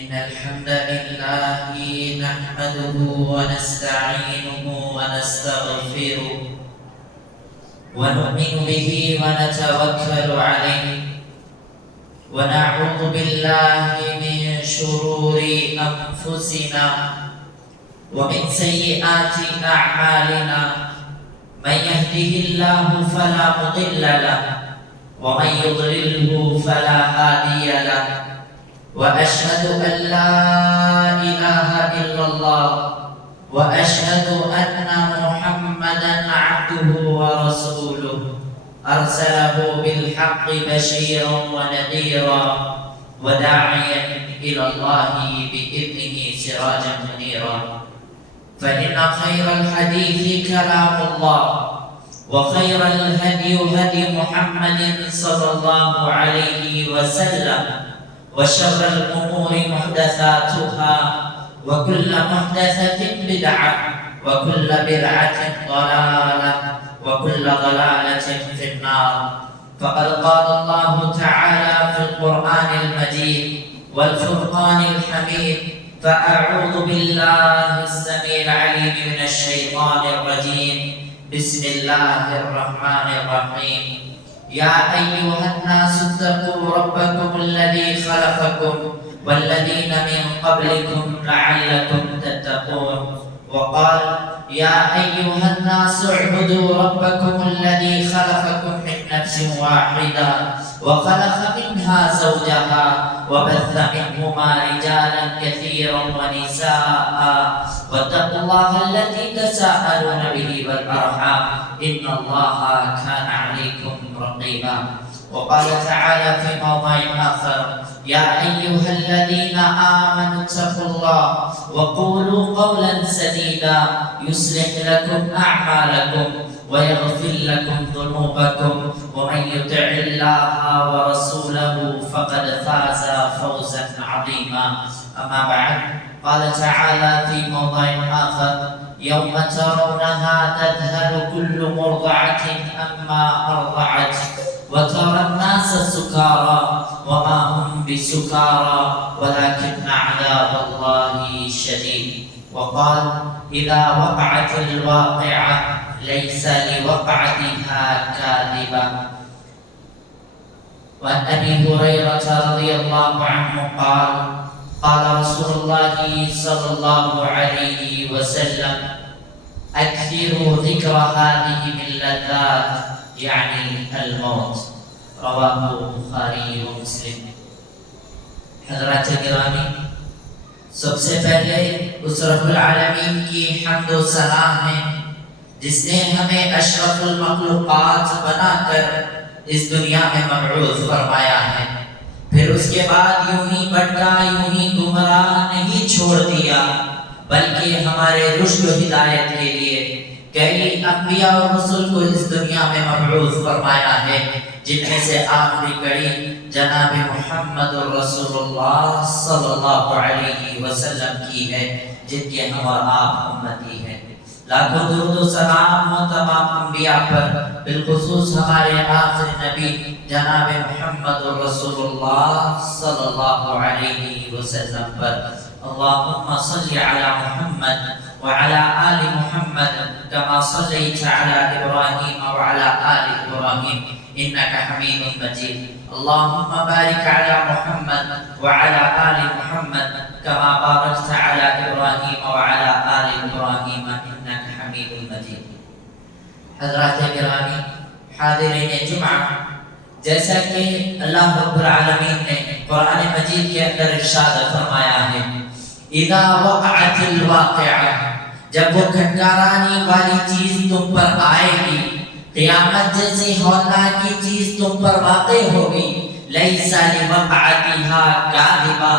إن الحمد لله نحمده ونستعينه ونستغفره ونؤمن به ونتوكل عليه ونعوذ بالله من شرور أنفسنا ومن سيئات أعمالنا من يهده الله فلا مضل له ومن يضلله فلا هادي له وأشهد أن لا إله إلا الله وأشهد أن محمدا عبده ورسوله أرسله بالحق بشيرا ونذيرا وداعيا إلى الله بإذنه سراجا منيرا فإن خير الحديث كلام الله وخير الهدي هدي محمد صلى الله عليه وسلم وشر الأمور محدثاتها وكل محدثة بدعة وكل بدعة ضلالة وكل ضلالة في النار فقد قال الله تعالى في القرآن المجيد والفرقان الحميد فأعوذ بالله السميع العليم من الشيطان الرجيم بسم الله الرحمن الرحيم يا أيها الناس اتقوا ربكم الذي خلقكم والذين من قبلكم لعلكم تتقون وقال يا أيها الناس اعبدوا ربكم الذي خلقكم من نفس واحدة وخلق منها زوجها وبث منهما رجالا كثيرا ونساء واتقوا الله الذي تساءلون به والأرحام إن الله كان عليكم رقيبا وقال تعالى في موضع آخر يا أيها الذين آمنوا اتقوا الله وقولوا قولا سديدا يصلح لكم أعمالكم ويغفر لكم ذنوبكم ومن يطع الله ورسوله فقد فاز فوزا عظيما أما بعد قال تعالى في موضع آخر يوم ترونها تذهل كل مرضعة أما أرضعت وترى الناس سكارى وما هم بسكارى ولكن عذاب الله شديد وقال إذا وقعت الواقعة ليس لوقعتها كاذبة وعن أبي هريرة رضي الله عنه قال قال رسول الله صلى الله عليه وسلم أكثروا ذكر هذه اللذات يعني الموت رواه البخاری و مسلم حضرات گرامی سب سے پہلے اس رب العالمین کی حمد و ثنا ہے جس نے ہمیں اشرف المخلوقات بنا کر اس دنیا میں مبعوث فرمایا ہے پھر اس کے بعد یوں ہی بھٹکا یوں ہی گمراہ نہیں چھوڑ دیا بلکہ ہمارے رشد و ہدایت کے لیے کئی انبیاء اور رسول کو اس دنیا میں مبعوث فرمایا ہے جن میں سے آخری کڑی جناب محمد رسول اللہ صلی اللہ علیہ وسلم کی ہے جن کے ہم اور آپ امتی ہیں لاکھوں درود و سلام ہو تمام انبیاء پر بالخصوص ہمارے آخری نبی جناب محمد رسول اللہ صلی اللہ علیہ وسلم پر اللہم صلی علی محمد وعلى آل محمد كما صليت على إبراهيم وعلى آل إبراهيم إنك حميد مجيد اللهم بارك على محمد وعلى آل محمد كما باركت على إبراهيم وعلى آل إبراهيم إنك حميد مجيد حضرات گرامی حاضرین جمعہ جیسا کہ اللہ رب العالمین نے قرآن مجید کے اندر ارشاد فرمایا ہے اذا وقعت الواقعہ جب وہ کھٹکارانی والی چیز تم پر آئے گی قیامت جیسی ہولناک کی چیز تم پر واقع ہوگی لیس لوقعتها کاذبہ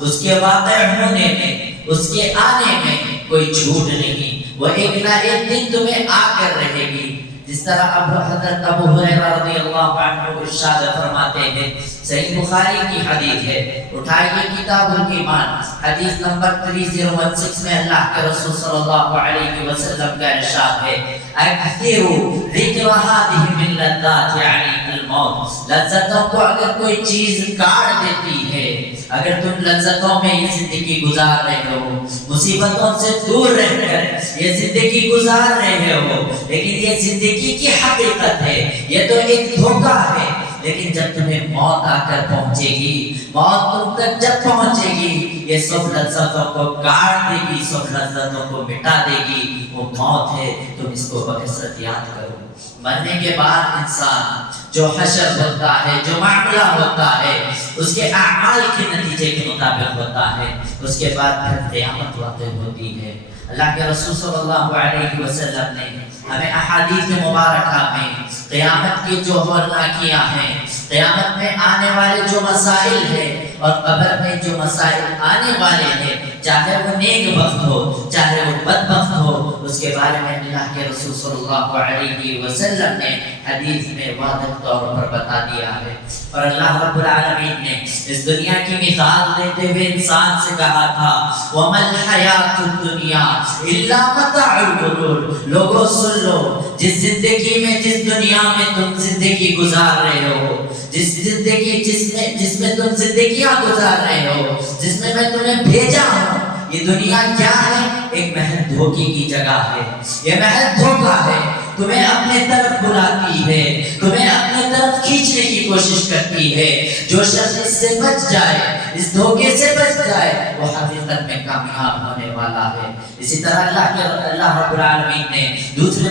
اس کے واقع ہونے میں اس کے آنے میں کوئی جھوٹ نہیں وہ ایک نہ ایک دن تمہیں آ کر رہے گی جس طرح حضرت ابو ہریرہ رضی اللہ عنہ ارشاد فرماتے ہیں صحیح بخاری کی حدیث ہے اٹھائیے کتاب الایمان حدیث نمبر 3016 میں اللہ کے رسول صلی اللہ علیہ وسلم کا ارشاد ہے اکثروا ذکر هذه اللذات یعنی الموت. لذتوں کو اگر کوئی چیز کاٹ دیتی ہے، اگر تم لذتوں میں یہ زندگی گزار رہے ہو، مصیبتوں سے دور رہ کر یہ زندگی گزار رہے ہو، لیکن یہ زندگی کی حقیقت ہے، یہ تو ایک دھوکہ ہے. لیکن جب تمہیں موت آ کر پہنچے گی، موت تم تک جب پہنچے گی، یہ سب لذتوں کو کاٹ دے گی، سب لذتوں کو مٹا دے گی. وہ موت ہے، تم اس کو بکثرت یاد کرو. مرنے کے بعد انسان جو حشر ہوتا ہے، جو معاملہ ہوتا ہے، اس کے اعمال کے نتیجے کے مطابق ہوتا ہے. اس کے بعد پھر قیامت واقع ہوتی ہے. اللہ کے رسول صلی اللہ علیہ وسلم نے ہمیں احادیث مبارکہ میں قیامت کے جو ہولناکیاں ہیں، قیامت میں آنے والے جو مسائل ہیں اور قبر میں جو مسائل آنے والے ہیں، چاہے وہ نیک بخت ہو چاہے وہ بدبخت ہو، اس کے بارے میں اللہ کے رسول صلی اللہ علیہ وسلم نے حدیث میں واضح طور پر بتا دیا ہے. اور اللہ رب العالمین نے اس دنیا کی مثال دیتے ہوئے انسان سے کہا تھا وَمَا الْحَيَاةُ الدُّنْيَا إِلَّا مَتَاعُ الْغُرُورِ. لوگوں سن لو، جس زندگی میں، جس دنیا میں تم زندگی گزار رہے ہو، جس میں تم زندگیاں گزار رہے ہو، جس میں تمہیں بھیجا ہوں، یہ دنیا کیا ہے؟ ایک محض دھوکے کی جگہ ہے. یہ محض دھوکہ ہے، تمہیں اپنے طرف بلاتی ہے، تمہیں اپنے طرف کھینچنے کی کوشش کرتی ہے. جو شخص اس سے بچ جائے، اس دھوکے سے بچ جائے، وہ حقیقت میں کامیاب ہونے والا ہے. اسی طرح اللہ رب العالمین نے دوسرے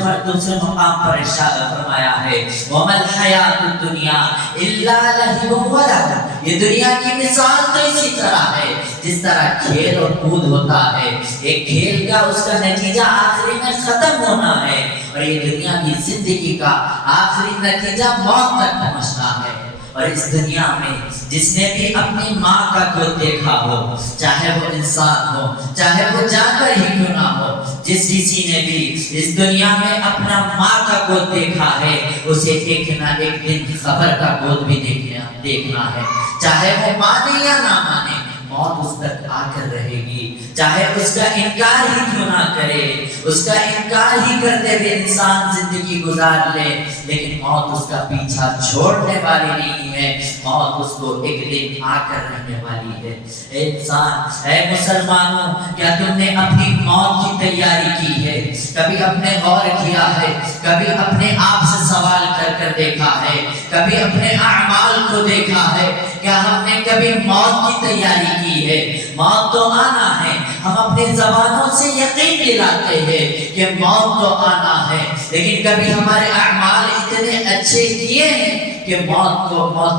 مقام پر ارشاد فرمایا ہے وَمَا الْحَيَاةُ الدُّنْيَا إِلَّا لَهْوٌ وَلَعِبٌ. یہ دنیا کی مثال تو اسی طرح ہے جس طرح کھیل اور کود ہوتا ہے. ایک کھیل کا اس کا نتیجہ آخری میں ختم ہونا ہے، اور یہ دنیا کی زندگی کا آخری نتیجہ موت تک پہنچنا ہے. اور اس دنیا میں جس نے بھی اپنی ماں کا گود دیکھا ہو، چاہے وہ انسان ہو چاہے وہ جانور ہی کیوں نہ ہو، جس کسی نے بھی اس دنیا میں اپنا ماں کا گود دیکھا ہے، اسے ایک نہ ایک دن قبر کا گود بھی دیکھنا ہے. چاہے وہ مانے یا نہ مانے، موت اس تک آ کر رہے گی. چاہے اس کا انکار ہی کیوں نہ کرے، اس کا انکار ہی کرتے ہوئے انسان زندگی گزار لے، لیکن موت اس کا پیچھا چھوڑنے والی نہیں ہے. موت اس کو ایک دن آ کر رہنے والی ہے. اے انسان، اے مسلمانوں، کیا تم نے اپنی موت کی تیاری کی ہے؟ کبھی اپنے غور کیا ہے؟ کبھی اپنے آپ سے سوال کر دیکھا ہے؟ کبھی اپنے اعمال کو دیکھا ہے؟ کیا ہم نے کبھی موت کی تیاری کی ہے؟ موت تو آنا ہے. ہم اپنی زبانوں سے یقین دلاتے ہیں کہ موت تو آنا ہے، لیکن کبھی ہمارے اعمال اتنے اچھے کیے ہیں کہ موت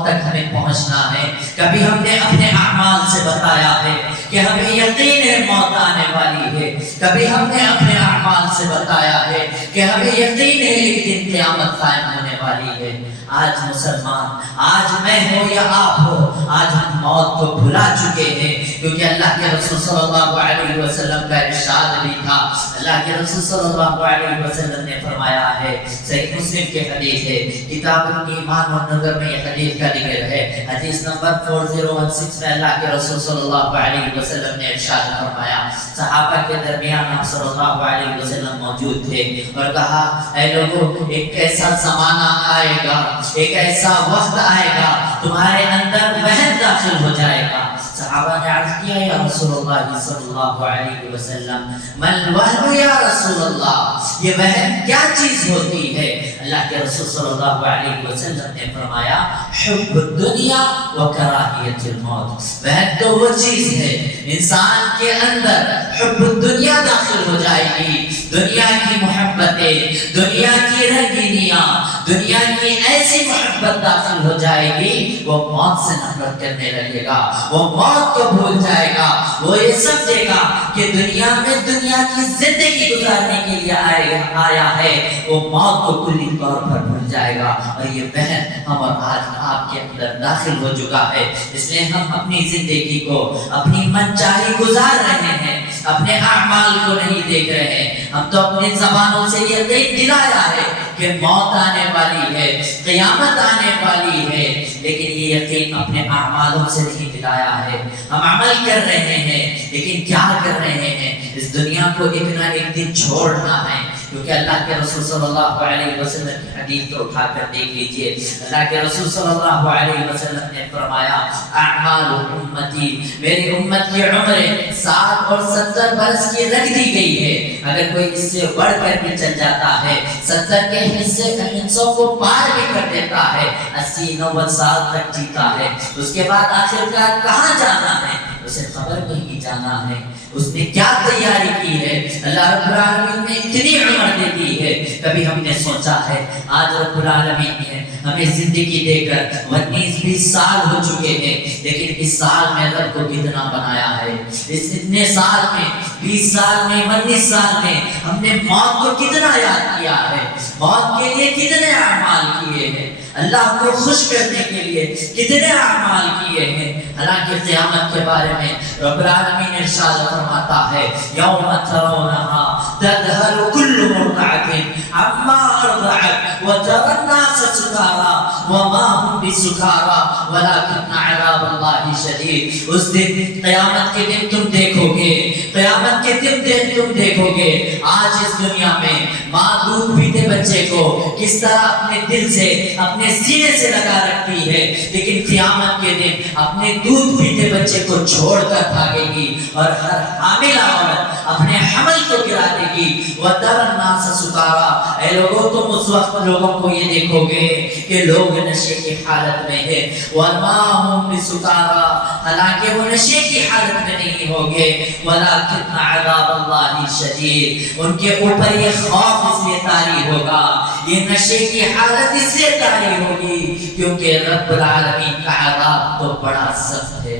تک ہمیں پہنچنا ہے. کبھی ہم نے اپنے اعمال سے بتایا ہے کہ ہمیں یقین ہے موت آنے والی ہے. کبھی ہم نے اپنے اعمال سے بتایا ہے کہ ہمیں یقین ہے ایک دن قیامت قائم ہونے والی ہے. آج مسلمان، آج میں ہوں یا آپ ہو، آج ہم موت کو بھلا چکے ہیں، کیونکہ اللہ کے رسول صلی اللہ علیہ وسلم کا ارشاد بھی تھا. اللہ کے رسول صلی اللہ علیہ وسلم نے فرمایا ہے، صحیح مسلم کی حدیث ہے، کتاب الایمان والنظر میں یہ حدیث کا ذکر ہے. حدیث نمبر 4016 میں اللہ کے رسول صلی اللہ علیہ وسلم نے ارشاد فرمایا، صحابہ کے درمیان آپ صلی اللہ علیہ وسلم موجود تھے اور کہا اے لوگوں، ایک ایسا زمانہ آئے گا، ایک ایسا وقت آئے گا، تمہارے اندر وہن داخل ہو جائے گا. صحابہ نے عرض کیا یا رسول اللہ صلی اللہ علیہ وسلم، من الوہن یا رسول اللہ، یہ وہن کیا چیز ہوتی ہے؟ اللہ کے رسول صلی اللہ علیہ وسلم نے فرمایا حب الدنیا و کراہیت الموت. وہن تو وہ چیز ہے انسان کے اندر حب الدنیا داخل ہو جائے گی، دنیا کی محبتیں، دنیا کی رنگینیاں، دنیا کی ایسی محبت داخل ہو جائے گی، وہ موت سے نفرت کرنے لگے گا، وہ موت کو بھول جائے گا. وہ یہ سمجھے گا کہ دنیا میں دنیا کی زندگی گزارنے کے لیے آیا ہے، وہ موت کو کلی طور پر بھول جائے گا. اور یہ وہن ہم اور آج آپ کے اندر داخل ہو چکا ہے. اس لیے ہم اپنی زندگی کو اپنی من چاہی گزار رہے ہیں، اپنے اعمال کو نہیں دیکھ رہے ہیں. ہم تو اپنی زبانوں سے یقین دلایا ہے کہ موت آنے والی ہے، قیامت آنے والی ہے، لیکن یہ یقین اپنے اعمالوں سے نہیں دلایا ہے. ہم عمل کر رہے ہیں لیکن کیا کر رہے ہیں؟ اس دنیا کو ایک نہ ایک دن چھوڑنا ہے. کیونکہ اللہ کے رسول صلی اللہ علیہ وسلم کی حدیث کو اٹھا کر دیکھ لیجئے. اللہ کے رسول صلی اللہ علیہ وسلم نے فرمایا اعمال امتی، میری امت کی عمریں 60 اور 70 برس کی رکھ دی گئی ہے. اگر کوئی اس سے بڑھ کر بھی چل جاتا ہے، 70 کے حصوں کو پار بھی کر دیتا ہے، 80-90 سال تک جیتا ہے، اس کے بعد آخرکار کہاں جانا ہے اسے خبر نہیں جانا ہے. اس نے کیا تیاری کی ہے. اللہ رب العالمین نے اتنی عمر دے دی ہے. کبھی ہم نے سوچا ہے آج رب العالمین نے ہمیں زندگی دے کر 19-20 سال ہو چکے ہیں، لیکن اس سال میں رب کو کتنا بنایا ہے. اس اتنے سال میں 20 سال میں 19 سال میں ہم نے موت کو کتنا یاد کیا ہے، موت کے لیے کتنے اعمال کیے ہیں، اللہ کو خوش کرنے کے لیے کتنے اعمال کیے ہیں. حالانکہ قیامت کے بارے میں رب العالمین ارشاد فرماتا ہے یوم ترونہا تذہل کل مرضعۃ عما ارضعت وتری الناس سکارا وما هم بسکارا ولکن عذاب اللہ شدید. اس دن قیامت کے دن تم دیکھو گے، قیامت کے دن تم دیکھو گے آج اس دنیا میں ماں دودھ پیتے بچے کو کس طرح اپنے دل سے اپنے سینے سے لگا رکھتی ہے، لیکن قیامت کے دن اپنے دودھ پیتے بچے کو چھوڑ کر بھاگے گی اور ہر حاملہ عورت اپنے حمل کو گرا دے گی. وَتَرَى النَّاسَ سُكَارَىٰ، اے لوگوں تم اس وقت لوگوں کو یہ دیکھو گے کہ لوگ نشے کی حالت میں ہیں. وَمَا هُمْ بِسُكَارَىٰ، حالانکہ وہ نشے کی حالت میں نہیں ہوگے. وَلَٰكِنَّ عَذَابَ اللَّهِ شَدِيدٌ، ان کے اوپر یہ خوف اس لیے طاری ہوگا، یہ نشے کی حالت اس لیے طاری ہوگی کیونکہ رب العالمین کا عذاب تو بڑا سخت ہے.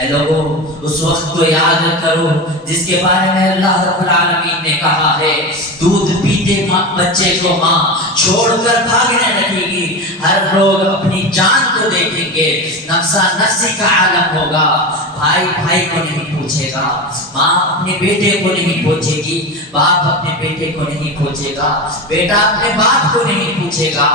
اے لوگوں اس وقت کو یاد کرو جس کے بارے میں اللہ رب العالمین نے کہا ہے دودھ پیتے بچے کو ماں چھوڑ کر بھاگنے لگے گی. ہر لوگ اپنی جان کو دیکھیں گے، نفسا نفسی کا عالم ہوگا. بھائی بھائی کو نہیں پوچھے گا، ماں اپنے بیٹے کو نہیں پوچھے گی، باپ اپنے بیٹے کو نہیں پوچھے گا، بیٹا اپنے باپ کو نہیں پوچھے گا.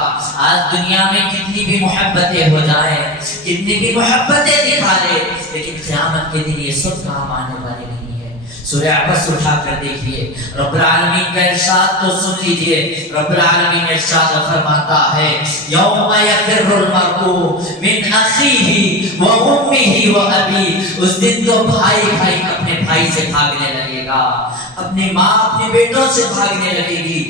آج دنیا میں کتنی بھی محبتیں ہو جائیں، کتنی بھی محبتیں دکھا لے، لیکن قیامت کے دن یہ سب کام آنے والے نہیں ہے. سورہ عبس اٹھا کر دیکھیے، رب العالمین کا ارشاد تو سن لیجئے. رب العالمین ارشاد فرماتا ہے یوم یفر المرء من اخیہ و امہ و ابیہ، اس دن تو بھائی بھائی اپنے بھائی سے بھاگنے لگے گا، اپنی ماں اپنے بیٹوں سے بھاگنے لگے گی.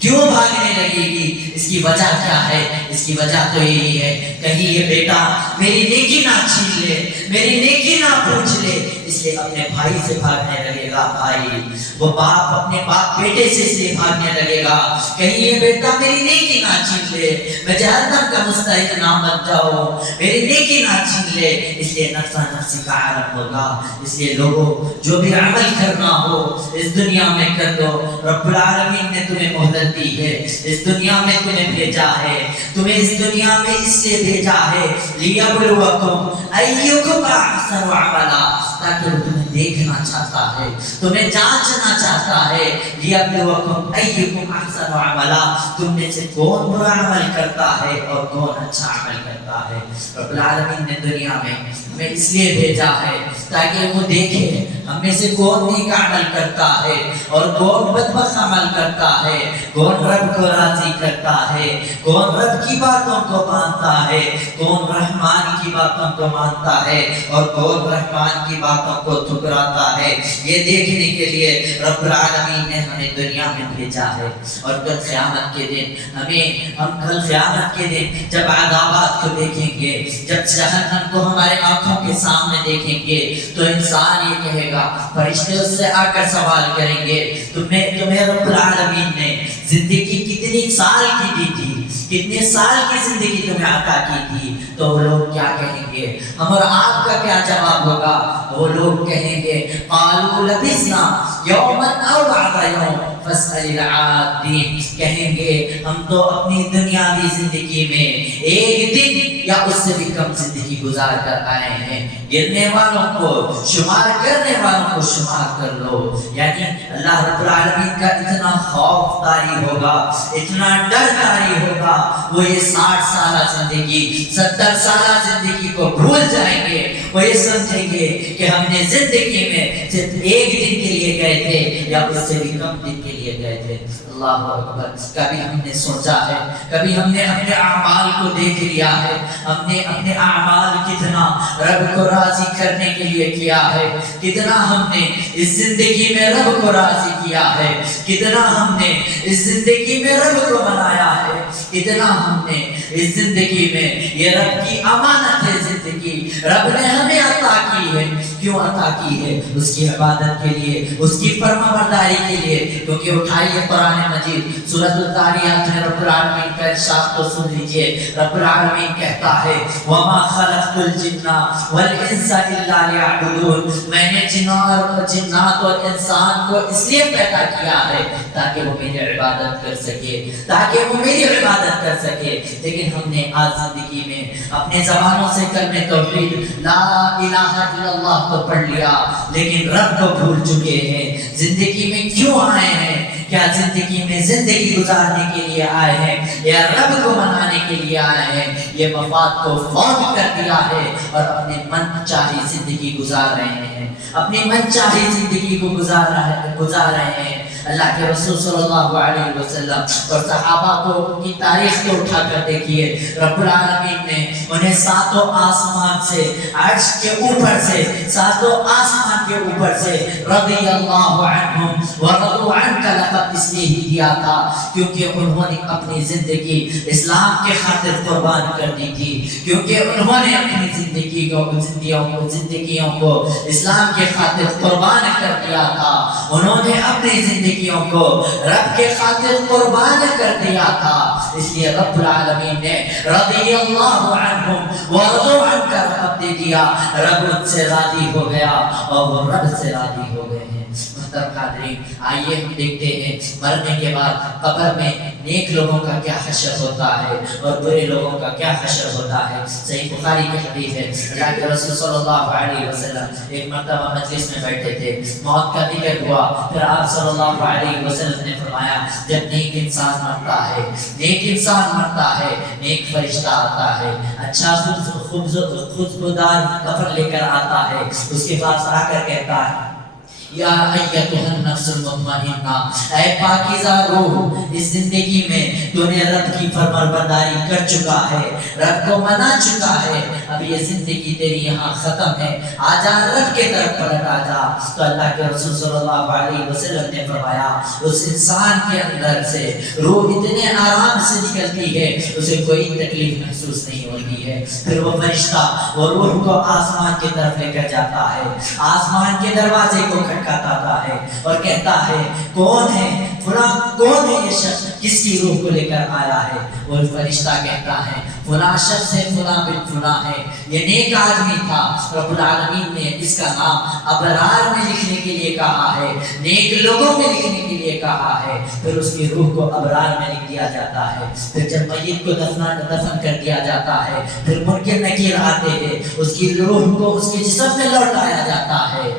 کیوں بھاگنے لگے گی؟ اس کی وجہ کیا ہے؟ اس کی وجہ تو یہی ہے کہیں یہ بیٹا میری نیکی نہ چھین لے، میری نیکی نہ پوچھ لے، اس لیے اپنے بھائی سے بھاگنے لگے گا. بھائی وہ باپ اپنے باپ بیٹے سے اس لیے بھاگنے لگے گا کہیں یہ بیٹا میری نیکی نہ چھین لے، میں جہنم کا مستحق نہ بن جاؤں، میری نیکی نہ چھین لے. اس لیے نفسا نفسی کا عالم ہوگا. اس لیے لوگوں جو بھی عمل کرنا ہو اس دنیا میں کر دو. رب العالمین نے تمہیں مہلت دی ہے، اس دنیا میں تمہیں بھیجا ہے، تمہیں اس دنیا میں اس لیے بھیجا ہے لیبلوکم ایکم احسن عملا، تاکہ وہ تمہیں دیکھنا چاہتا ہے، تمہیں جانچنا چاہتا ہے. لیبلوکم ایکم احسن عملا، تم میں سے کون برا عمل کرتا ہے اور کون اچھا عمل کرتا ہے. رب العالمین نے دنیا میں ہمیں اس لیے بھیجا ہے تاکہ وہ دیکھے ہم میں سے کون نیک عمل کرتا ہے اور کون بدبخت عمل کرتا ہے، کون رب کو راضی کرتا ہے، کون رب کی باتوں کو مانتا ہے، کون رحمان کی باتوں کو مانتا ہے اور کون رحمان کی باتوں کو ٹھکراتا ہے. یہ دیکھنے کے لیے رب العالمین نے ہمیں دنیا میں بھیجا ہے. اور کل قیامت کے دن ہم کل قیامت کے دن جب عذابات کو دیکھیں گے، جب جہنم کو ہمارے آنکھوں کے سامنے دیکھیں گے تو انسان یہ کہے گا، فرشتے اس سے آ کر سوال کریں گے تمہیں رب العالمین نے زندگی کتنی سال کی دی تھی، کتنے سال کی زندگی تمہیں عطا کی تھی؟ تو وہ لوگ کیا کہیں گے؟ ہم اور آپ کا کیا جواب ہوگا؟ وہ لوگ کہیں گے قالوا لبثنا یوما او بعض یوم فاسأل العادین، کہیں گے ہم تو اپنی دنیاوی زندگی میں ایک دن یا اس سے بھی کم زندگی گزار کر آئے ہیں. گرنے والوں کو شمار کرنے والوں کو شمار کر لو. یعنی اللہ رب العالمین کا اتنا خوف طاری ہوگا, اتنا ڈر طاری ہوگا, وہ یہ 60 سالہ زندگی 70 سالہ زندگی کو بھول جائیں گے. وہ یہ سمجھیں گے کہ ہم نے زندگی میں صرف ایک دن کے لیے گئے تھے یا اس سے بھی کم دن کے لیے گئے تھے. اللہ اکبر. کبھی ہم نے سوچا ہے, کبھی ہم نے اپنے اعمال کو دیکھ لیا ہے, ہم نے اپنے اعمال کتنا رب کو راضی کرنے کے لیے کیا ہے, کتنا ہم نے اس زندگی میں رب کو راضی کیا ہے, کتنا ہم نے اس زندگی میں رب کو منایا ہے, کتنا ہم نے اس زندگی میں, یہ رب کی امانت ہے زندگی, رب نے ہمیں عطا کی ہے. کیوں عطا کی ہے؟ اس کی عبادت کے لیے, اس کی فرمانبرداری کے لیے. کیونکہ اٹھائیے قرآن مجید سورۃ الذاریات میں رب العالمین کا ارشاد تو سن لیجئے. رب العالمین کہتا ہے وَمَا خَلَقْتُ الْجِنَّ وَالْإِنسَ إِلَّا لِيَعْبُدُونَ. میں نے جنات اور انسان کو اس لیے پیدا کیا ہے تاکہ وہ میری عبادت کر سکے, تاکہ وہ میری عبادت کر سکے. لیکن ہم نے آج زندگی میں اپنے زبانوں سے کلمہ توحید لا الہ الا اللہ تو پڑھ لیا, لیکن رب کو بھول چکے ہیں. زندگی میں کیوں آئے ہیں؟ کیا زندگی میں زندگی گزارنے کے لیے آئے ہیں یا رب کو منانے کے لیے آئے ہیں؟ یہ مفاد کو فوت کر دیا ہے اور اپنے من چاہی زندگی گزار رہے ہیں, اپنی من چاہی زندگی کو گزار رہے ہیں. اللہ کے رسول صلی اللہ علیہ وسلم اور صحابہ کو ان کی تاریخ کو اٹھا کر دیکھیے. رب العالمین نے انہیں ساتوں آسمان سے, عرش کے اوپر سے, ساتوں آسمان کے اوپر سے رضی اللہ عنہم ورضوا عنک لقب اس لیے ہی دیا تھا کیونکہ انہوں نے اپنی زندگی اسلام کے خاطر قربان کر دی تھی, کیونکہ انہوں نے اپنی زندگیوں کو اسلام کے خاطر قربان کر دیا تھا. انہوں نے اپنی زندگیوں کو رب کے خاطر قربان کر دیا تھا. اس لیے رب العالمین نے رضی اللہ عنہم ورضوا عنک لقب دے دیا. رب ان سے راضی ہو گیا اور وہ رب سے راضی ہو گئے ہیں. محترم حاضرین, آئیے ہم دیکھتے ہیں مرنے کے بعد قبر میں نیک لوگوں کا کیا حشر ہوتا ہے اور برے لوگوں کا کیا حشر ہوتا ہے. صحیح بخاری کی حدیث ہے, اللہ کے رسول صلی اللہ علیہ وسلم ایک مرتبہ مجلس میں بیٹھے تھے, موت کا ذکر ہوا, پھر آپ صلی اللہ علیہ وسلم نے فرمایا جب نیک انسان مرتا ہے, نیک انسان مرتا ہے, نیک فرشتہ آتا ہے, اچھا خوشبودار کفن لے کر آتا ہے, اس کے پاس آ کر کہتا ہے یا ایتھا النفس المطمئنہ, اے پاکیزہ روح, اس زندگی میں تو نے رب کی فرمانبرداری کر چکا ہے, رب کو منا چکا ہے, اب یہ زندگی تیری یہاں ختم ہے, آجا رب کے طرف پلٹ آجا. تو اللہ کے رسول صلی اللہ علیہ وسلم نے فرمایا اس انسان کے اندر سے روح اتنے آرام سے نکلتی ہے اسے کوئی تکلیف محسوس نہیں ہوتی ہے. پھر وہ فرشتہ وہ روح کو آسمان کی طرف لے کر جاتا ہے, آسمان کے دروازے کو کھٹکھٹاتا ہے اور کہتا ہے کون ہے فلاں, کون ہے یہ شخص, کس کی روح کو لے کر آیا ہے؟ وہ فرشتہ کہتا ہے فلاں شخص ہے, فلاں بن فلاں ہے, یہ نیک آدمی تھا. رب العالمین نے اس کا نام ابرار میں لکھنے کے لیے کہا ہے, نیک لوگوں میں لکھنے کے لیے کہا ہے. پھر اس کی روح کو ابرار میں لکھ دیا جاتا ہے. پھر جب میت کو دفن کر دیا جاتا ہے, پھر منکر نکیر آتے ہیں, اس کی روح کو اس کے جسم میں لوٹایا جاتا ہے.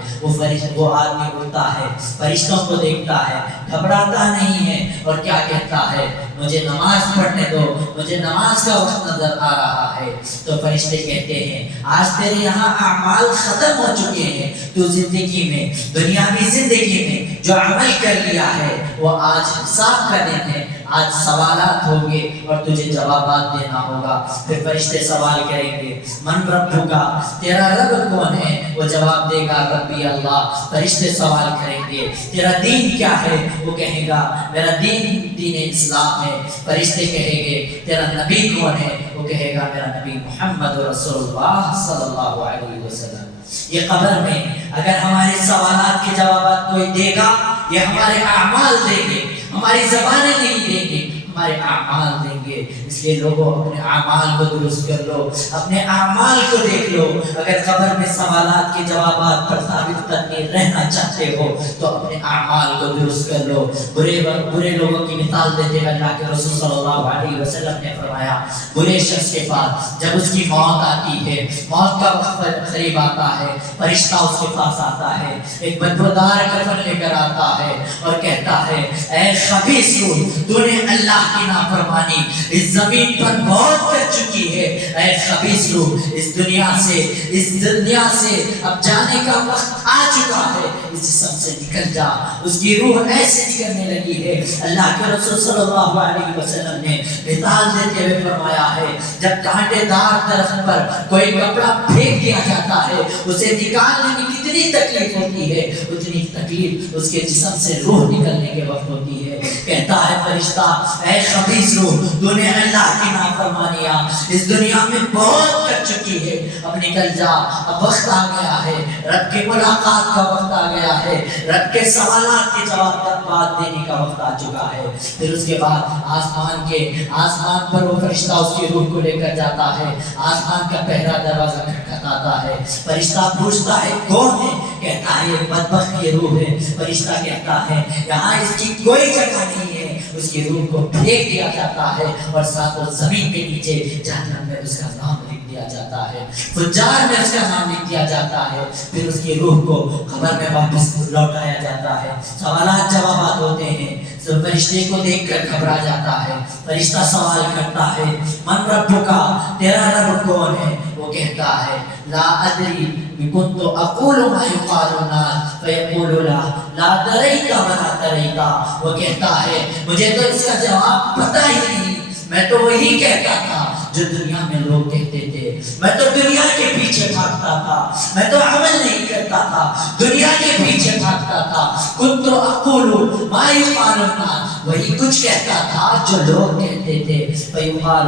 وہ آدمی اٹھتا ہے, فرشتوں کو دیکھتا ہے, گھبراتا نہیں ہے اور کیا کہتا ہے مجھے نماز پڑھنے دو, مجھے نماز کا وقت نظر آ رہا ہے. تو فرشتے کہتے ہیں آج تیرے یہاں اعمال ختم ہو چکے ہیں, تو زندگی میں دنیاوی زندگی میں جو عمل کر لیا ہے وہ آج حساب کا دن ہے, آج سوالات ہوں گے اور تجھے جوابات دینا ہوگا. پھر فرشتے سوال کریں گے من رب کا, تیرا رب کون ہے؟ وہ جواب دے گا ربی اللہ. فرشتے سوال کریں گے تیرا دین کیا ہے؟ وہ کہے گا میرا دین دین اسلام ہے. فرشتے کہیں گے تیرا نبی کون ہے؟ وہ کہے گا میرا نبی محمد رسول اللہ صلی اللہ علیہ وسلم. یہ قبر میں اگر ہمارے سوالات کے جوابات کوئی دے گا, یہ ہمارے اعمال دیں گے, ہماری زبانیں نہیں دیں گے, ہمارے اعمال دیں گے۔ اس لیے لوگوں اپنے اعمال کو درست کر لو، اپنے اعمال کو دیکھ لو۔ اگر قبر میں سوالات کے جوابات پر ثابت قدمی رہنا چاہتے ہو تو اپنے اعمال کو درست کر لو۔ برے لوگوں کی مثال دیتے ہیں اللہ کے رسول صلی اللہ علیہ وسلم نے فرمایا، برے شخص کے پاس جب اس کی موت آتی ہے، موت کا وقت قریب آتا ہے، فرشتہ اس کے پاس آتا ہے، ایک بدبودار کفن لے کر آتا ہے اور کہتا ہے، اے خبیث روح، تو نے اللہ کی نافرمانی اس زمین پر بہت کر چکی ہے، اے خبیث روح، اس دنیا سے اب جانے کا وقت آ چکا ہے، اس جسم سے نکل جا۔ اس کی روح ایسے نکلنے لگی ہے، اللہ کے رسول صلی اللہ علیہ وسلم نے مثال دیتے ہوئے فرمایا ہے، جب کانٹے دار درخت پر کوئی کپڑا پھینک دیا جاتا ہے، اسے نکالنے میں کتنی تکلیف ہوتی ہے، اتنی تکلیف اس کے جسم سے روح نکلنے کے وقت ہوتی ہے۔ کہتا ہے فرشتہ، اے خبیث روح، تو نے اللہ کی نافرمانیاں اس دنیا میں بہت کر چکی ہے، اب نکل جا، اب وقت آ گیا ہے، رب کی ملاقات کا وقت آ گیا ہے، رب کے سوالات کے جواب دینے کا وقت آ چکا ہے۔ پھر اس کے بعد آسمان پر وہ فرشتہ اس کی روح کو لے کر جاتا ہے، آسمان کا پہلا دروازہ کھٹکھٹاتا ہے، فرشتہ پوچھتا ہے کون ہے؟ کہتا ہے یہ بدبخت کی روح ہے۔ فرشتہ کہتا ہے یہاں اس کی کوئی جگہ نہیں ہے، اس کی روح کو پھینک دیا جاتا ہے اور ساتھ وہ زمین کے نیچے جہنم میں اس کا نام لکھ دیا جاتا ہے، فجار میں اس کا نام لکھ دیا جاتا ہے۔ پھر اس کی روح کو قبر میں واپس لوٹایا جاتا ہے، سوالات جوابات ہوتے ہیں، تو فرشتے کو دیکھ کر گھبرا جاتا ہے۔ فرشتہ سوال کرتا ہے، من ربکا، تیرا رب کون ہے؟ وہ کہتا ہے، لا ادری كنت اقول ما يقال الناس فيقول لا دريت ولا دريت۔ وہ کہتا ہے مجھے تو اس کا جواب پتہ ہی نہیں، میں تو وہی کہتا تھا جو دنیا میں لوگ کہتے تھے، میں تو دنیا کے پیچھے بھاگتا تھا، میں تو عمل نہیں کرتا تھا، دنیا کے پیچھے بھاگتا تھا۔ كنت اقول ما يقال الناس، وہی کچھ کہتا تھا جو لوگ کہتے تھے۔ فيقال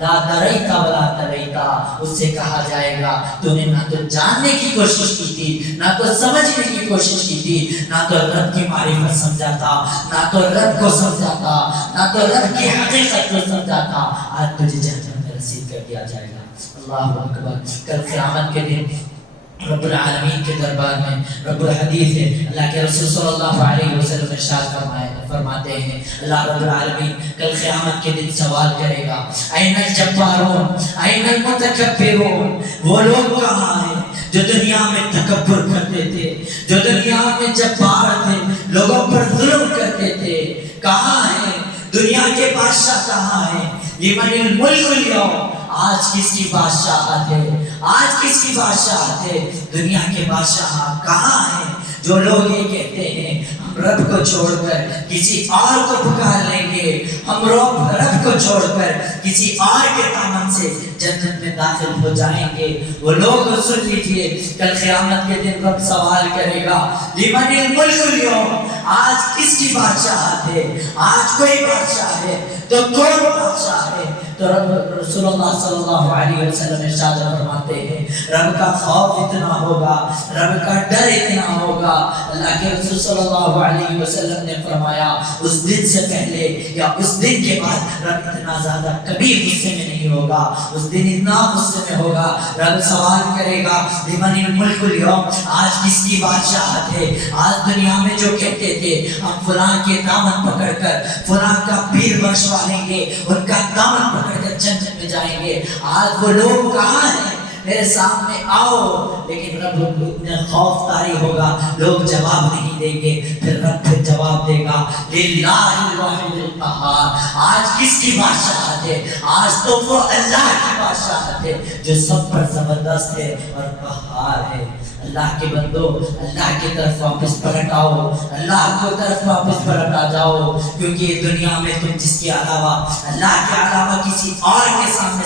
لا دريت ولا دريت، اس سے کہا جائے گا تو نے نہ تو جاننے کی کوشش کی تھی، نہ تو سمجھنے کی کوشش کی تھی، نہ تو رب کی معرفت سمجھا تھا، نہ تو رب کو سمجھا تھا، نہ تو رب کی حقیقت کو سمجھا تھا، آج تجھے جہنم میں رسید کر دیا جائے گا۔ اللہ اکبر۔ کل قیامت کے دن رب العالمین کے دربار میں رب الحدیث ہے، اللہ کے رسول صلی اللہ علیہ وسلم ارشاد فرماتے ہیں، اللہ رب العالمین کل قیامت کے دن سوال کرے گا، این الجبارون این المتکبرون، وہ لوگ کہاں ہیں جو دنیا میں تکبر کرتے تھے، جو دنیا میں جبار تھے، لوگوں پر ظلم کرتے تھے، کہاں ہیں؟ دنیا کے بادشاہ کہاں ہیں؟ لمن الملک اليوم، آج کس کی بادشاہت ہے؟ آج کس کی بادشاہت ہے؟ دنیا کے بادشاہ کہاں ہیں جو لوگ یہ کہتے ہیں ہم رب کو چھوڑ کر کسی اور کو پکار لیں گے، ہم رب کو چھوڑ کر کسی اور کے دامن سے جنت میں داخل ہو جائیں گے؟ وہ لوگ سن لیجئے، کل قیامت کے دن رب سوال کرے گا، لمن الملک اليوم، آج کس کی بادشاہت ہے؟ آج کوئی بادشاہ ہے تو کون بادشاہ ہے؟ تو رسول اللہ صلی اللہ علیہ وسلم ارشاد فرماتے ہیں، رب کا خوف اتنا ہوگا، رب کا ڈر اتنا ہوگا۔ اللہ کے رسول صلی اللہ علیہ وسلم نے فرمایا، اس دن سے پہلے یا اس دن کے بعد رب اتنا زیادہ کبھی غصے میں نہیں ہوگا، اس دن اتنا غصے میں ہوگا، رب سوال کرے گا، لمن الملک اليوم، آج کس کی بادشاہت ہے؟ آج دنیا میں جو کہتے تھے ہم فلاں کے دامن پکڑ کر فلاں کا پیر بخشوا لیں گے، ان کا دامن پکڑ کر جنت میں جائیں گے، آج وہ لوگ کہاں ہیں؟ میرے سامنے آؤ۔ لیکن رب اتنا خوف طاری ہوگا، لوگ جواب نہیں دیں گے، پھر رب پھر جواب دے گا، للہ الواحد القہار، آج کس کی بادشاہت ہے؟ آج تو وہ اللہ کی بادشاہت ہے جو سب پر زبردست ہے اور قہار ہے۔ اللہ کے بندو، اللہ کی طرف واپس پلٹ آؤ، اللہ کی طرف واپس پلٹ آ جاؤ، کیونکہ دنیا میں تم جس کے علاوہ اللہ کے علاوہ کسی اور کے سامنے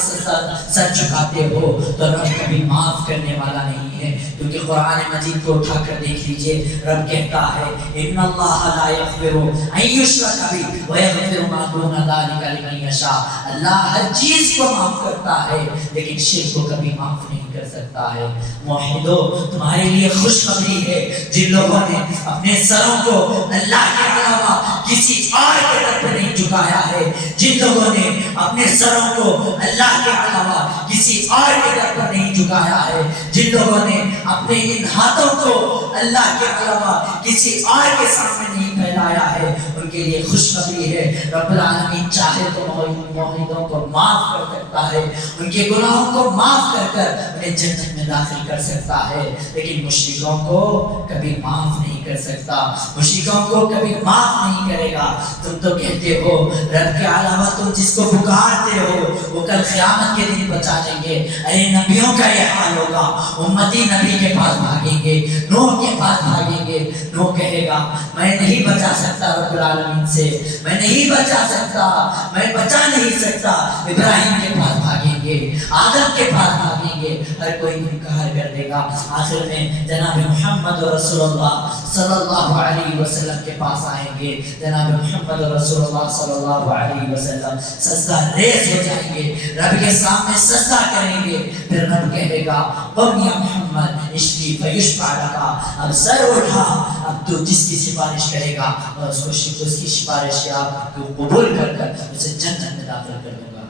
سر جھکاتے ہو تو رب کبھی معاف کرنے والا نہیں ہے۔ کیونکہ قرآن مجید کو اٹھا کر دیکھ لیجئے، رب کہتا ہے ان اللہ لا یغفر ان یشرک بہ ویغفر ما دون ذلک لمن یشاء، اللہ ہر چیز کو معاف کرتا ہے لیکن شرک کو کبھی معاف نہیں کر سکتا ہے۔ موحدو، تمہارے لیے خوشخبری ہے، جن لوگوں نے اپنے سروں کو اللہ کے علاوہ کسی اور کے در پہ نہیں جھکایا ہے، جن لوگوں نے اپنے سروں کو اللہ کے علاوہ کسی اور کے در پر نہیں جھکایا ہے، جن لوگوں نے اپنے ان ہاتھوں کو اللہ کے علاوہ کسی اور کے سامنے نہیں پھیلایا ہے، ان کے لیے خوشخبری ہے، رب العالمین چاہے تو موحدوں کو معاف کر سکتا ہے، ان کے گناہوں کو معاف کر کر انہیں جنت میں داخل کر سکتا ہے، لیکن مشرکوں کو کبھی معاف نہیں کر سکتا، مشرکوں کو کبھی معاف نہیں کرے گا۔ تم تو کہتے ہو رب کے علاوہ تم جس کو پکارتے ہو وہ کل قیامت کے دن بچا لیں گے، ارے نبیوں کا یہ حال ہوگا، امتی نبی کے پاس بھاگیں گے، نوح کے پاس بھاگیں گے، نوح کہے گا میں نہیں بچا سکتا رب العالمین سے، میں نہیں بچا سکتا، میں بچا نہیں سکتا، ابراہیم کے پاس بھاگیں گے، آدم کے پاس بھاگیں گے، ہر کوئی انکار کر دے گا۔ آخر میں جناب محمد رسول اللہ صلی اللہ علیہ وسلم کے پاس آئیں گے، جناب محمد رسول اللہ صلی اللہ علیہ وسلم سجدہ ریز ہو جائیں گے، رب کے سامنے سجدہ کریں گے، پھر رب کہے گا قم یا محمد اشفی فیشفع لکا، اب سر اٹھا، اب تو جس کی سفارش کرے گا اور اس کی سفارش آپ قبول کر کر اسے جنت میں داخل کر دوں گا۔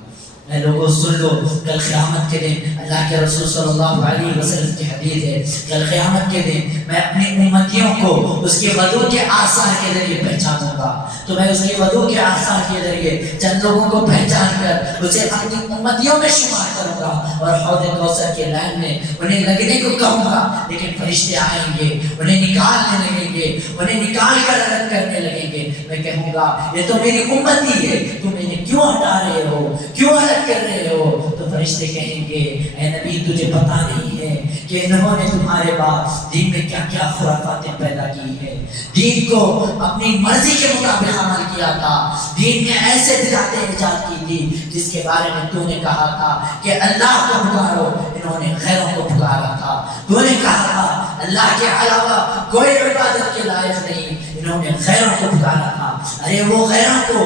اے لوگوں سن لو، کل قیامت کے دن اللہ کے رسول صلی اللہ علیہ وسلم کی حدیث ہے، کل قیامت کے دن میں اپنی امتیوں کو اس کے وضو کے آثار کے ذریعے پہچانوں گا، تو میں اس کے وضو کے آثار کے ذریعے چند لوگوں کو پہچان کر اسے اپنی امتیوں میں شمار کروں گا اور حوض کوثر کے لائن میں انہیں لگنے کو کہوں گا، لیکن فرشتے آئیں گے، انہیں نکالنے لگیں گے، انہیں نکال کر الگ کرنے لگیں گے، میں کہوں گا یہ تو میری امتی ہے، تم انہیں کیوں ہٹا رہے ہو، کیوں الگ کر رہے ہو؟ تو فرشتے کہیں گے اے نبی تجھے پتا نہیں ہے کہ انہوں نے تمہارے بعد دین میں کیا کیا خرافاتیں پیدا کی ہے، دین کو اپنی مرضی کے مطابق عمل کیا تھا، دین میں ایسے بدعتیں ایجاد کی تھی جس کے بارے میں تو نے کہا تھا کہ اللہ کو پکارو، انہوں نے غیروں کو پکارا تھا، تو نے کہا تھا اللہ کے علاوہ کوئی عبادت کے لائق نہیں، انہوں نے غیروں کو پکارا تھا، ارے وہ غیروں کو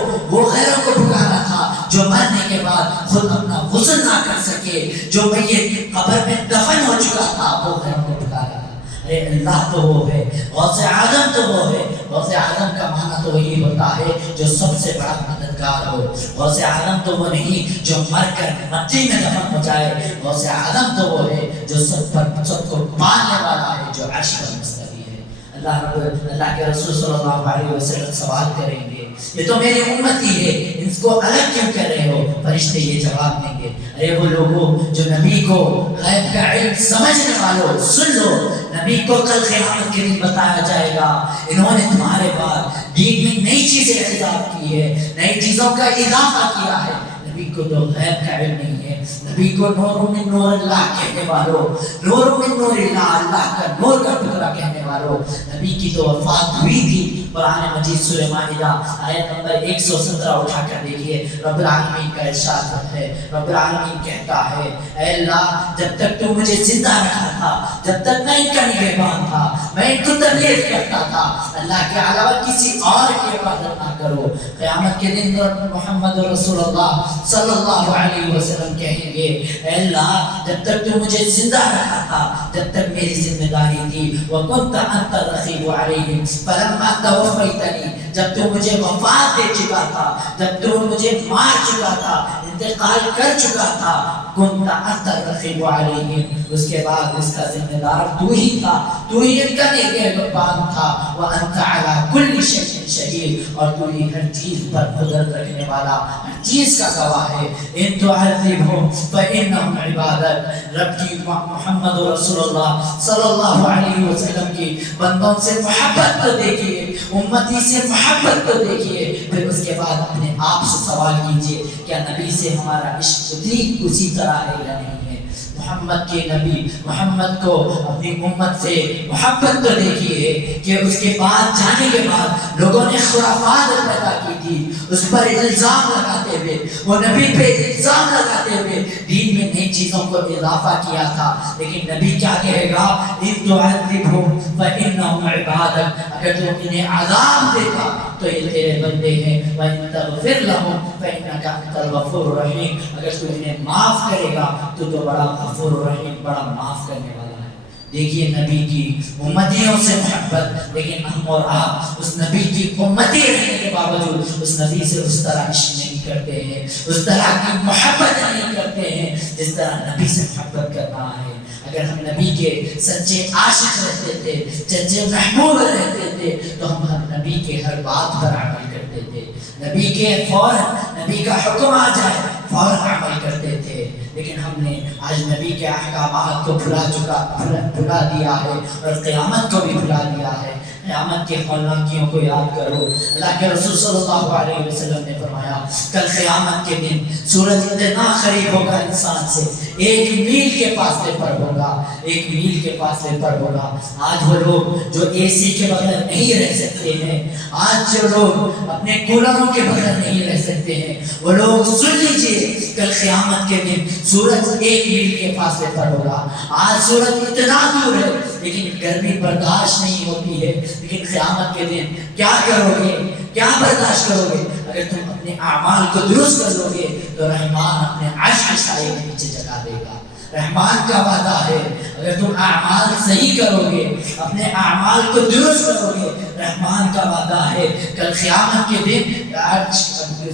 پکارا تھا جو مرنے کے بعد خود اپنا غسل نہ کر سکے، جو میت قبر میں دفن ہو چکا تھا، وہ غیروں کو پکارا تھا۔ ارے اللہ تو وہ ہے، غوث اعظم تو وہ ہے، غوث اعظم کا معنی تو یہی ہوتا ہے جو سب سے بڑا مددگار ہو، غوث اعظم تو وہ نہیں جو مر کر مٹی میں دفن ہو جائے، غوث اعظم تو وہ ہے جو سب کو پالنے والا ہے، جو عرش پر مستوی ہے۔ اللہ کے رسول صلی اللہ علیہ وسلم سوال کریں گے یہ تو میری امتی ہے، اس کو الگ کیوں کر رہے ہو؟ فرشتے یہ جواب دیں گے ارے وہ لوگوں جو نبی کو غیب کا علم سمجھنے والوں، سن لو نبی کو کل قیامت کے دن بتایا جائے گا انہوں نے تمہارے بعد دین میں نئی چیزیں اضافہ کی ہے، نئی چیزوں کا اضافہ کیا ہے۔ نبی کو تو غیب کا علم نہیں ہے، نبی کو نور من نور اللہ کہنے والوں، نور من نور اللہ، اللہ کا نور کا ٹکڑا کہنے والوں، نبی کی تو وفات ہوئی تھی۔ قرآن مجید سورہ مائدہ آیت نمبر 117 اٹھا کر دیکھیے، رب العالمین کا ارشاد ہے، رب العالمین کہتا ہے اے اللہ جب تک تو مجھے زندہ رکھا تھا، جب تک میں ان کا نگہبان تھا، میں ان کو تبلیغ کرتا تھا، اللہ کے علاوہ کسی اور کی عبادت نہ کرو۔ قیامت کے دن محمد رسول اللہ صلی اللہ علیہ وسلم کہیں گے اے اللہ جب تک تو مجھے زندہ رکھا تھا، جب تک میری ذمہ داری تھی، وَكُنْتَ أَنْتَ الرَّقِيبُ عَلَيْهِمْ فَلَمَّا تَوَفَّيْتَنِي، جب تو مجھے وفات دے چکا تھا، جب تو مجھے مار چکا تھا، انتقال کر چکا تھا، كُنْتَ أَنْتَ الرَّقِيبُ عَلَيْهِمْ، اس کے بعد اس کا ذمہ دار تو ہی تھا، تو ہی ان کا نگہبان تھا، وَأَنْتَ عَلَى كُلِّ شَيْءٍ شَهِيدٌ، اور تو ہی ہر چیز پر قدرت رکھنے والا، ہر چیز کا گواہ ہے۔ ان تعذبهم فإنهم عبادك، رب کی محمد رسول اللہ صلی اللہ علیہ وسلم کی بندوں سے محبت کو دیکھیے، امتی سے محبت کو دیکھیے، پھر اس کے بعد اپنے آپ سے سوال کیجئے کیا نبی سے ہمارا عشق اسی طرح ہے یا نہیں ہے؟ محمد کے نبی محمد کو اپنی امت سے محبت تو دیکھیے کہ اس کے بعد جانے کے بعد لوگوں نے خرافات پیدا کی تھی، اس پر الزام لگاتے ہوئے، وہ نبی پہ الزام لگاتے ہوئے دین میں نئی چیزوں کو اضافہ کیا تھا، لیکن نبی کیا کہے گا ان تعذبهم فإنهم عبادك، اگر تو انہیں عذاب دیتا تو یہ تیرے بندے ہیں، وَإِن تَغْفِرْ لَهُمْ فَإِنَّكَ أَنْتَ الْغَفُورُ الرَّحِيمُ، اگر تو انہیں معاف کرے گا تو بڑا غفور الرحیم، بڑا معاف کرنے والا ہے۔ دیکھیے نبی کی امتیوں سے محبت، لیکن ہم اور آپ اس نبی کی امتی رہنے کے باوجود اس نبی سے اس طرح عشق نہیں کرتے ہیں، اس طرح کی محبت نہیں کرتے ہیں جس طرح نبی سے محبت کرنا ہے۔ اگر ہم نبی کے سچے عاشق رہتے تھے، سچے محبوب رہتے تھے، تو ہم نبی کے ہر بات پر عمل کرتے تھے، نبی کے فوراً نبی کا حکم آ جائے فوراً عمل کرتے تھے۔ لیکن ہم نے آج نبی کے احکامات کو بھلا دیا ہے اور قیامت کو بھی بھلا دیا ہے۔ قیامت کے ہولناکیوں کو یاد کرو۔ اللہ کے رسول صلی اللہ علیہ وسلم نے فرمایا کل قیامت کے دن سورج اتنا قریب ہوگا انسان سے، 1 میل کے فاصلے پر ہوگا، 1 میل کے فاصلے پر ہوگا۔ آج وہ لوگ جو اے سی کے بغیر نہیں رہ سکتے ہیں، آج جو لوگ اپنے کولروں کے بغیر نہیں رہ سکتے ہیں، وہ لوگ سن لیجئے کل قیامت کے دن سورج 1 میل کے فاصلے پر ہوگا۔ آج سورج اتنا دور ہے لیکن گرمی برداشت نہیں ہوتی ہے، لیکن قیامت کے دن کیا کرو گے، کیا برداشت کرو گے؟ اگر تم اپنے اعمال کو درست کر لو گے تو رحمان اپنے عرش کے سائے کے نیچے جگہ دے گا۔ رحمان کا وعدہ ہے اگر تم اعمال صحیح کرو گے، اپنے اعمال کو درست کرو گے، رحمان کا وعدہ ہے کل قیامت کے دن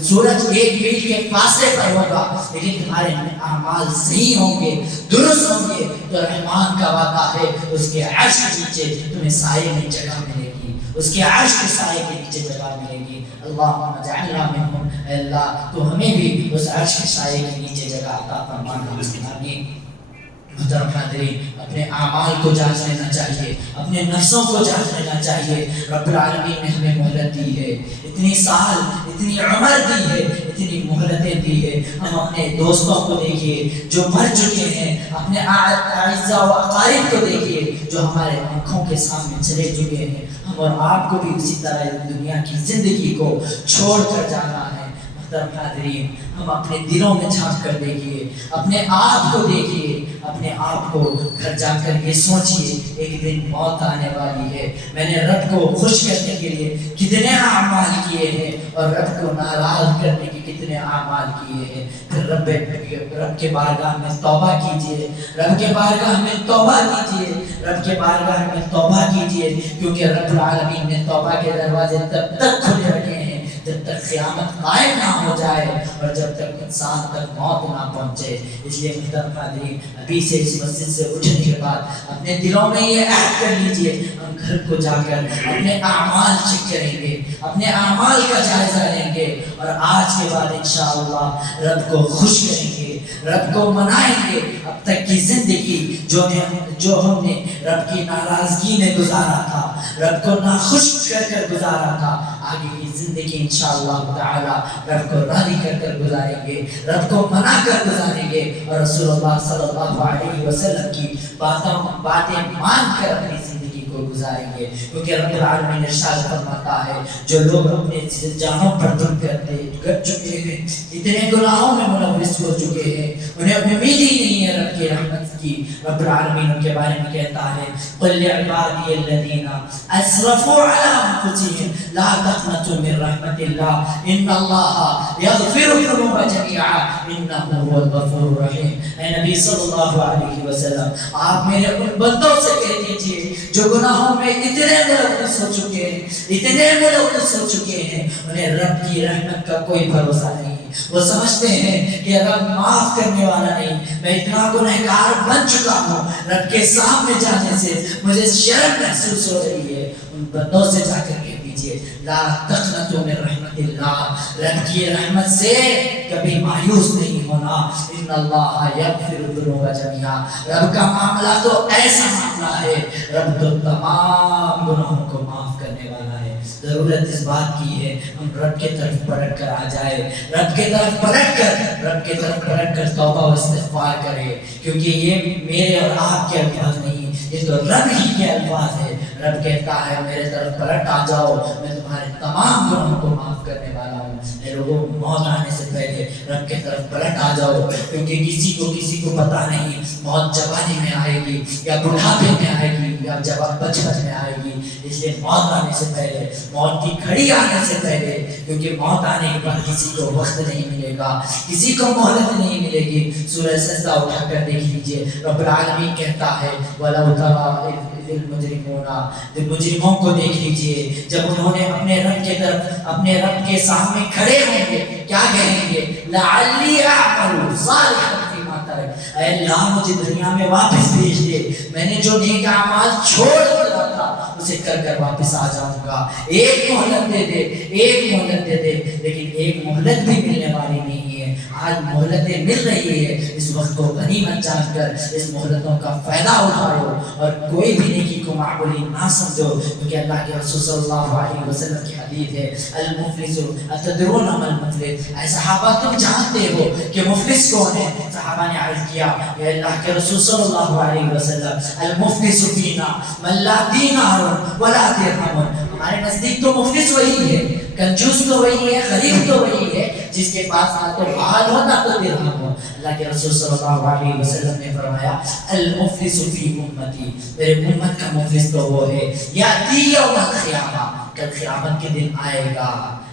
سورج 1 میل کے فاصلے پر ہوگا لیکن تمہارے اعمال صحیح ہوں گے، درست ہوں گے، تو رحمان کا وعدہ ہے اس کے عرش کے نیچے تمہیں سائے میں جگہ ملے گی، اس کے عرش کے سائے کے نیچے جگہ ملے گی۔ اللہم اجعلنا منہم، اے اللہ تو ہمیں بھی اس عرش کے سائے کے نیچے جگہ عطا فرمانا۔ آمین۔ محترم حاضرین، اپنے اعمال کو جانچ لینا چاہیے، اپنے نفسوں کو جانچ لینا چاہیے۔ رب العالمین نے ہمیں مہلت دی ہے، اتنی سال، اتنی عمر دی ہے، اتنی مہلتیں دی ہے۔ ہم اپنے دوستوں کو دیکھیے جو مر چکے ہیں، اپنے اعزاء و اقارب کو دیکھیے جو ہمارے آنکھوں کے سامنے چلے چکے ہیں۔ ہم اور آپ کو بھی اسی طرح دنیا کی زندگی کو چھوڑ کر جانا ہے۔ محترم حاضرین، ہم اپنے دلوں میں جھانک کر دیکھیے، اپنے آپ کو دیکھیے، اپنے آپ کو گھر جا کر یہ سوچئے ایک دن موت آنے والی ہے، میں نے رب کو خوش کرنے کے لیے کتنے اعمال کیے ہیں اور رب کو ناراض کرنے کے کتنے اعمال کیے ہیں۔ پھر رب کے بارگاہ میں توبہ کیجئے، رب کے بارگاہ میں توبہ کیجئے، رب کے بارگاہ میں توبہ کیجئے، کیونکہ رب العالمین نے توبہ کے دروازے تب تک کھلے رکھے ہیں جب تک قیامت قائم نہ ہو جائے اور جب تک انسان تک موت نہ پہنچے۔ اس لیے محترم حاضرین، ابھی سے اس مسجد سے اٹھنے کے بعد اپنے دلوں میں یہ عہد کر لیجئے، ہم گھر کو جا کر اپنے اعمال چیک کریں گے، اپنے اعمال کا جائزہ لیں گے اور آج کے بعد انشاءاللہ رب کو خوش کریں گے، رب کو منائیں گے۔ اب تک کی زندگی جو ہم نے رب کی ناراضگی میں گزارا تھا، رب کو ناخوش کر کر گزارا تھا، آگے کی زندگی انشاءاللہ تعالی رب کو راضی کر کر گزاریں گے، رب کو منا کر گزاریں گے اور رسول اللہ صلی اللہ علیہ وسلم کی باتیں مان کر اپنی زندگی کو گزاریں گے، کیونکہ رب العالمین ارشاد فرماتا ہے جو لوگ اپنے جانوں پر ظلم کر چکے ہیں، اتنے گناہوں میں ملوث ہو چکے ہیں، انہیں امید ہی نہیں ہے رب کی رحمت کی، رب العالمین ان کے بارے میں کہتا ہے قل لعبادی الذین اسرفوا علی انفسہم لا تقنطوا من رحمت اللہ ان اللہ یغفر الذنوب جميعا انہ هو الغفور الرحیم۔ اے نبی صلی اللہ علیہ وسلم، آپ میرے ان بندوں سے کہہ دیجئے جو گناہوں میں اتنے ملوث ہو چکے ہیں، اتنے ملوث ہو چکے ہیں، انہیں رب کی رحمت کا کوئی بھروسہ نہیں۔ وہ سمجھتے ہیں کہ رب معاف کرنے والا نہیں، میں اتنا گنہگار بن چکا ہوں، رب کے سامنے جانے سے مجھے شرم محسوس ہو رہی ہے۔ ان بندوں سے جا کر کہہ دیجئے لا تقنطوا من رحمت اللہ، رب کی رحمت سے کبھی مایوس نہیں ہونا، ان اللہ یغفر الذنوب جميعا، رب کا معاملہ تو ایسا معاملہ ہے، رب تو تمام گناہوں کو معاف کرنے والا ہے۔ ضرورت اس بات کی ہے ہم رب کے طرف پلٹ کر آ جائے، رب کے طرف پلٹ کر توبہ و استغفار کرے، کیونکہ یہ میرے اور آپ کے الفاظ نہیں، یہ تو رب ہی کے الفاظ ہے۔ رب کہتا ہے میرے طرف پلٹ آ جاؤ، میں تمہارے تمام گناہوں کو معاف کرنے والا ہوں۔ اے لوگوں، موت آنے سے پہلے رب کے طرف پلٹ آ جاؤ، کیونکہ کسی کو پتہ نہیں موت جوانی میں آئے گی یا بڑھاپے میں آئے گی گی اب جب آپ بچپن میں آئے گی، اس لیے موت آنے سے پہلے، موت کی گھڑی آنے سے پہلے، کیونکہ موت آنے کے بعد کسی کو وقت نہیں ملے گا، کسی کو مہلت نہیں ملے گی۔ سورہ سجدہ اٹھا کر دیکھ لیجئے، رب العالمین کہتا ہے وَلَوْ تَرَىٰ إِذِ الْمُجْرِمُونَ، مجرموں کو دیکھ لیجئے جب انہوں نے اپنے رب کے طرف، اپنے رب کے سامنے کھڑے ہوں گے، کیا کہیں گے؟ لَعَلِّي أَعْمَلُ صَالِحًا فِيمَا تَرَكْتُ، اے اللہ مجھے دنیا میں واپس بھیج دے، میں نے جو نیک اعمال چھوڑ دیا تھا اسے کر کر واپس آ جاؤں گا، ایک مہلت دے دے، ایک مہلت دے دے۔ لیکن ایک مہلت بھی ملنے والی نہیں ہے، آج مہلتیں مل رہی ہے، اس وقت کو غنیمت جان کر اس مہلتوں کا فائدہ اٹھاؤ اور کوئی بھی نیکی کو معمولی نہ سمجھو، کیونکہ اللہ کے رسول صلی اللہ علیہ وسلم کی حدیث ہے المفلس اتدرون ما المفلس، اے صحابہ تم جانتے ہو کہ مفلس کون ہے؟ صحابہ نے عرض کیا یا اللہ کے رسول صلی اللہ علیہ وسلم المفلس فینا من لا دینار ولا درہم، ہمارے نزدیک تو مفلس وہی ہے، کنجوس تو وہی ہے، غریب تو وہی ہے جس کے پاس نہ تو مال ہو نہ تو درہم ہو۔ اللہ کے رسول صلی اللہ علیہ وسلم نے فرمایا المفلس فی امتی، میرے امت کا مفلس تو وہ ہے یاتی یوم القیامہ، کل قیامت کے دن آئے گا،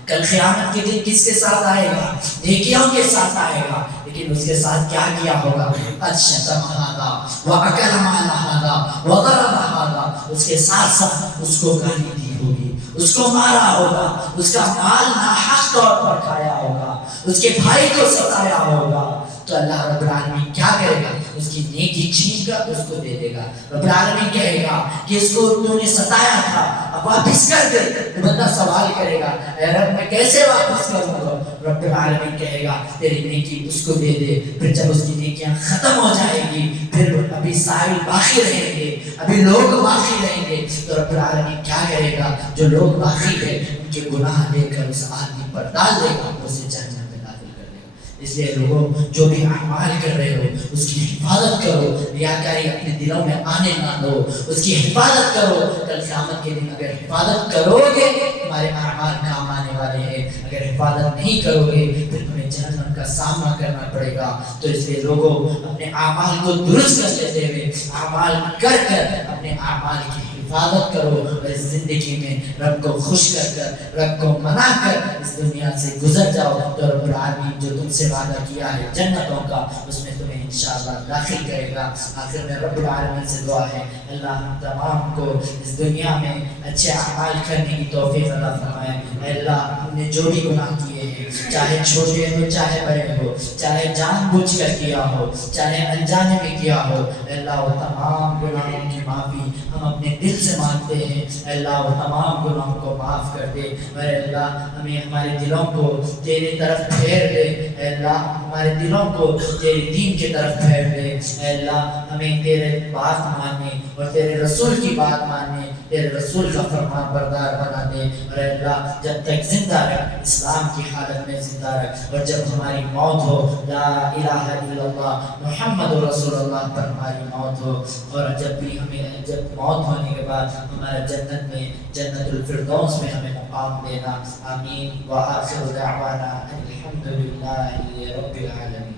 کل قیامت کے دن کس کے ساتھ آئے گا؟ نیکیوں کے ساتھ آئے گا، لیکن اس کے ساتھ کیا کیا ہوگا؟ قد شتم ھذا واکل مال ھذا وضرب ھذا، اس کے ساتھ ساتھ اس کو گالی دی ہوگی، اس کو مارا ہوگا، اس کا مال ناحق طور پر کھایا ہوگا، اس کے بھائی کو ستایا ہوگا، تو اللہ رب العالمین کیا کرے گا؟ اس کی نیکی چھین کر اس کو دے دے گا۔ رب العالمین کہے گا کہ اس کو تو نے ستایا تھا اب واپس کر دے، تو بندہ سوال کرے گا اے رب میں کیسے واپس کروں گا؟ رب العالمین کہے گا تیری نیکی اس کو دے دے، پھر جب اس کی نیکیاں ختم ہو جائے گی پھر ابھی سائل باقی رہیں گے، ابھی لوگ باقی رہیں گے، تو رب العالمین کیا کرے گا؟ جو لوگ باقی ہیں ان کے گناہ لے کر اس آدمی پر ڈال دے گا، اسے جہنم میں داخل کر دے گا۔ اس لیے لوگوں جو بھی اعمال کر رہے ہو اس کی حفاظت کرو، ریاکاری اپنے دلوں میں آنے نہ دو، اس کی حفاظت کرو، کل قیامت کے دن اگر حفاظت کرو گے تمہارے اعمال کام آنے والے ہیں، اگر حفاظت نہیں کرو گے پھر تمہیں جہنم کا سامنا کرنا پڑے گا۔ تو اس لیے لوگوں اپنے اعمال کو درست کر لیتے ہوئے اعمال کر کر اپنے اعمال کی حفاظت کرو، اور اس زندگی میں رب کو خوش کر کر، رب کو منا کر اس دنیا سے گزر جاؤ، تو رب العالمین جو تم سے وعدہ کیا ہے جنتوں کا اس میں تمہیں انشاءاللہ داخل کرے گا۔ آخر میں رب العالمین سے دعا ہے اللہ ہم تمام کو اس دنیا میں اچھے اعمال کرنے کی توفیق عطا فرمائے۔ اے اللہ ہم نے جو بھی گناہ کیے ہیں، چاہے چھوٹے ہو چاہے بڑے ہو، چاہے جان بوجھ کر کیا ہو چاہے انجانے میں کیا ہو، اے اللہ وہ تمام گناہوں کی معافی ہم اپنے دل سے مانگتے ہیں۔ اے اللہ وہ تمام گناہوں کو معاف کر دے، اے اللہ ہمیں ہمارے دلوں کو تیرے طرف پھیر دے، اے اللہ ہمارے دلوں کو تیرے دین کی طرف پھیر دے، اے اللہ ہمیں تیرے بات ماننے اور تیرے رسول کی بات ماننے، تیرے رسول کا فرمان بردار بنا دے، اور اے اللہ جب تک زندہ رکھ اسلام کی حالت میں زندہ رکھ، اور جب ہماری موت ہو لا الہ الا اللہ محمد رسول اللہ پر ہماری موت ہو، اور جب بھی ہمیں جب موت ہونے کے بعد ہمارا جنت میں جنت الفردوس میں ہمیں مقام دینا، آمین۔ وآخر دعوانا الحمدللہ رب العالمین۔